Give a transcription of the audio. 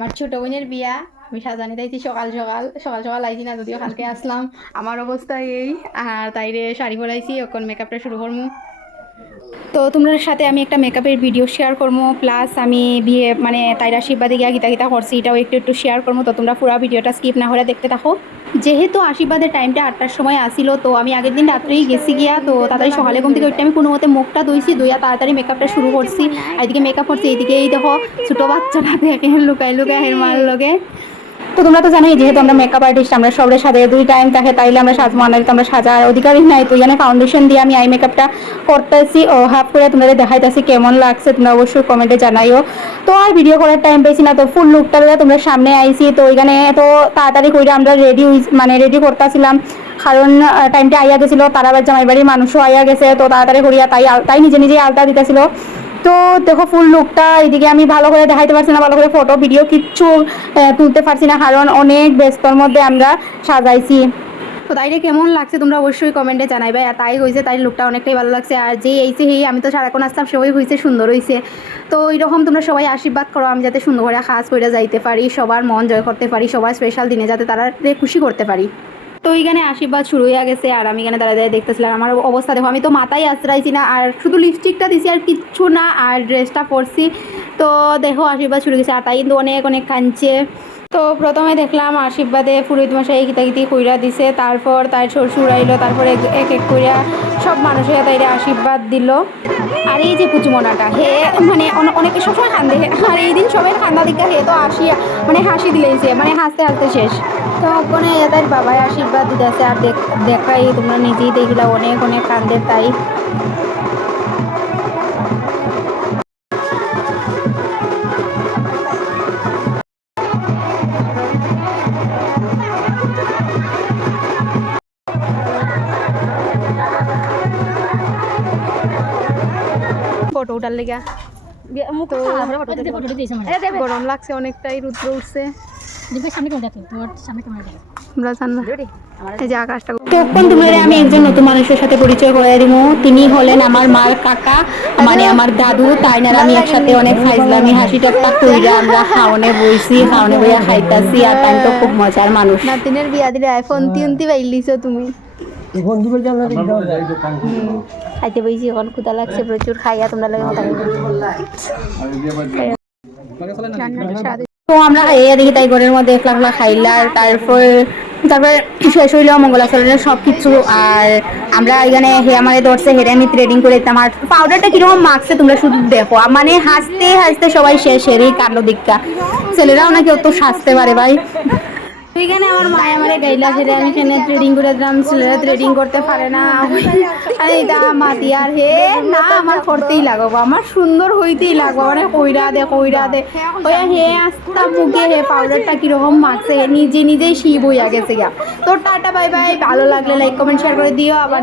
আমার ছোট বোনের বিয়া। আমি সাজানি তাইছি সকাল সকাল সকাল সকাল আইছি না, যদিও কালকে আসলাম। আমার অবস্থা এই, আর তাইরে শাড়ি পরাইছি, এখন মেকআপটা শুরু করবো। তো তোমার সাথে আমি একটা মেকআপের ভিডিও শেয়ার করবো, প্লাস আমি বিয়ে মানে তাইর আশীর্বাদে গিয়া গীতা গীতা করছি, এটাও একটু একটু শেয়ার করবো। তো তোমরা পুরো ভিডিওটা স্কিপ না করে দেখতে থাকো। যেহেতু আশীর্বাদের টাইমটা 8টার সময় আসিল, তো আমি আগের দিন রাত্রেই গেছি গিয়া, তো তাড়াতাড়ি সকালে ঘুম থেকে ওইটা আমি কোনো মতে মুখটা ধুইছি, ধুইয়া তাড়াতাড়ি মেকআপটা শুরু করছি। আর এদিকে মেকআপ করছি, এইদিকে এই দেখো ছোটো বাচ্চাটা দেখে লুকাই লুকাই হের মার লগে। তো তোমরা তো জানোই, যেহেতু আমরা মেকআপ আর্টিস্ট, আমরা সবাই সাজাই 2 টাইম থাকে, তাইলে আমরা সাজবো না, তো আমরা সাজার অধিকারই নাই। তো এখানে ফাউন্ডেশন দিয়ে আমি আই মেকআপটা করতেছি ও হাফ করে তোমাদের দেখাইতেছি কেমন লাগছে, তোমরা অবশ্যই কমেন্টে জানাইও। তো আর ভিডিও করার টাইম পেয়েছি না, তো ফুল লুকটা তোমরা সামনে আইছি। তো ওইখানে তো তাড়াতাড়ি করে আমরা রেডি করতেছিলাম, কারণ টাইমটা আইয়া গেছিলো, তারা জামাই বাড়ির মানুষও আইয়া গেছে। তো তাড়াতাড়ি করিয়া তাই নিজে নিজেই আলতা দিতেছিল। তো দেখো ফুল লুকটা, এদিকে আমি ভালো করে দেখাইতে পারছি না, ভালো করে ফটো ভিডিও কিচ্ছু তুলতে পারছি না, কারণ অনেক ব্যস্তর মধ্যে আমরা সাজাইছি। তো তাইরে কেমন লাগছে তোমরা অবশ্যই কমেন্টে জানাইবে। আর তাই হয়েছে, তাই লুকটা অনেকটাই ভালো লাগছে। আর যেই এইছে হেই, আমি তো সারাক্ষণ আসতাম, সবাই হয়েছে সুন্দর হয়েছে। তো এইরকম তোমরা সবাই আশীর্বাদ করো, আমি যাতে সুন্দর করে কাজ করে যাইতে পারি, সবার মন জয় করতে পারি, সবার স্পেশাল দিনে যাতে তারা খুশি করতে পারি। তো এইখানে আশীর্বাদ শুরু হয়ে গেছে, আর আমি এখানে দাঁড়িয়ে দেখতেছিলাম। আমার অবস্থা দেখো, আমি তো মাথায় আশ্রাইছি না, আর শুধু লিপস্টিকটা দিছি আর কিচ্ছু না, আর ড্রেসটা পরছি। তো দেখো আশীর্বাদ শুরু গেছে, আর তাই কিন্তু অনেক অনেক কাঁদছে। তো প্রথমে দেখলাম আশীর্বাদে পুরোহিত মশাই গীতাগীতি কইরা দিছে, তারপর তার শ্বশুর আইলো, তারপরে এক এক কইরা সব মানুষেরা তাইরে আশীর্বাদ দিল। আর এই যে পুচুমনাটা, হে মানে অনেকে সবসময় কান্দে, আর এই দিন সবাই কান্দা দিকা, হে তো মানে হাসি দিলেইছে, মানে হাসতে হাসতে শেষ। তো ওখানে তাই বাবাই আশীর্বাদ দিতেছে, আর দেখাই তোমরা নিজেই দেখলা অনেক অনেক কান্দে তাই। ফটো উঠার লেগা গরম লাগছে অনেকটাই, রুদ্র উঠছে। তখন তোমরা আমি একজন নতুন মানুষের সাথে পরিচয় করে দিব। তিনি হলেন আমার মার কাকা, মানে আমার দাদু। তাই না আমি একসাথে অনেক ফাইজলামি হাসি ঠাট্টা কইরা আমরা খাওয়ানে বইছি, খাওয়ানে বইয়া খাইতাছি। আর তাই তো খুব মজার মানুষ। নাতিনের বিয়া দিলে আইফোন 3 পাইলিছো তুমি। খাইতে বইছি, এখন ক্ষুধা লাগছে প্রচুর, খাইয়া তোমরা লাগে তো আমরা খাইয়া দেখি তাই ঘরের মধ্যে একলা খাইলার। তারপর শেষ হইল মঙ্গলাচরণের সব কিছু। আর আমরা এখানে হে আমার ধরছে, হেরে আমি থ্রেডিং করে দিতাম। আর পাউডারটা কিরকম মাখছে তোমরা শুধু দেখো, মানে হাসতে হাসতে সবাই শেষ, হেরেই কালো দিকটা। ছেলেরাও নাকি অত সাজতে পারে ভাই। ওইখানে আমার মায় আমারে গাইলা, সেটা আমি এখানে থ্রেডিং করে দিলাম, ছেলেরা থ্রেডিং করতে পারে না। এটা মাতি আর হে না, আমার করতেই লাগবো, আমার সুন্দর হইতেই লাগবো, মানে কইরা দে ওই হে আস্তা মুখে হে পাউডারটা কিরকম মাখছে, নিজে নিজেই শিব হইয়া গেছে গা। তো টাটা বাই বাই, ভালো লাগলে লাইক কমেন্ট শেয়ার করে দিও আবার।